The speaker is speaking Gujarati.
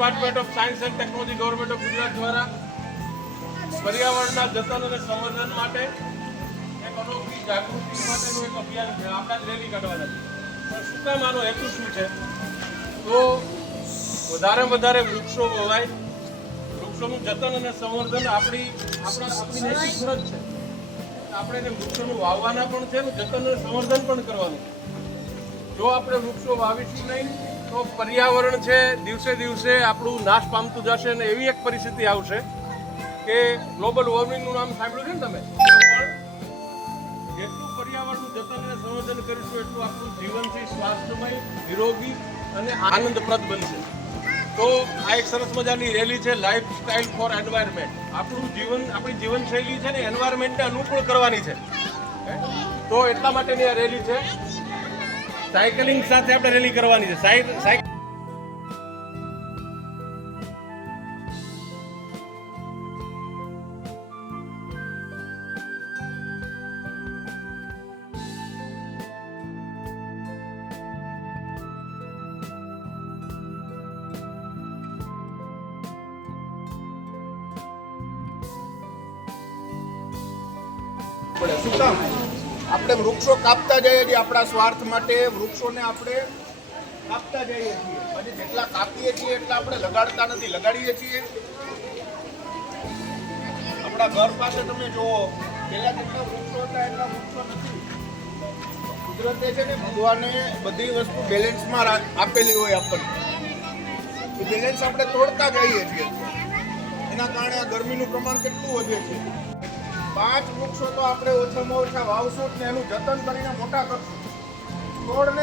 Department of science and technology government of Gujarat દ્વારા પર્યાવરણના જતન અને સંવર્ધન માટે એક અનોખી જાગૃતિ માટેનું એક અભિયાન છે. આપણે જ રેલી કાઢવાના છે. પણ શું કામ આનો હેતુ શું છે? તો વધારે વધારે વૃક્ષો વવાય, વૃક્ષોનું જતન અને સંવર્ધન આપણી નૈતિક ફરજ છે. આપણે એને વૃક્ષોનું વાવવાના પણ છે અને જતન અને સંવર્ધન પણ કરવાનું. જો આપણે વૃક્ષો વાવીશું નહીં તો પર્યાવરણ છે દિવસે દિવસે આપણું નાશ પામતું જશે અને એવી એક પરિસ્થિતિ આવશે કે ગ્લોબલ વોર્મિંગનું નામ સાંભળ્યું છે ને તમે? પણ જેટલું પર્યાવરણનું જતન અને સંવર્ધન કરીશું એટલું આપણું જીવન છે સ્વાસ્થ્યમય, નિરોગી અને આનંદપ્રદ બનશે. તો આ એક સરસ મજાની રેલી છે, લાઈફ સ્ટાઇલ ફોર એન્વાયરમેન્ટ. આપણી જીવનશૈલી છે ને એન્વાયરમેન્ટને અનુકૂળ કરવાની છે. તો એટલા માટેની આ રેલી છે. સાયકલિંગ સાથે આપણે રેલી કરવાની છે. શું કામ આપણે વૃક્ષો કાપતા જઈએ છીએ આપણા સ્વાર્થ માટે? વૃક્ષોને આપણે કાપતા જઈએ છીએ અને જેટલા કાપીએ છીએ એટલા આપણે લગાડતા નથી. લગાડીએ છીએ આપણા ઘર પાસે તમે જુઓ, પહેલા જેટલા વૃક્ષો હતા એટલા વૃક્ષો નથી. કુદરતે છે ને ભગવાને બધી વસ્તુ બેલેન્સમાં આપેલી હોય આપણને. એ બેલેન્સ આપણે તોડતા જઈએ છીએ. એના કારણે આ ગરમીનું પ્રમાણ કેટલું વધે છે. 5 વૃક્ષો તો આપણે ઓછામાં ઓછા વાવશું ને એનું જતન કરીને મોટા કરશું. છોડને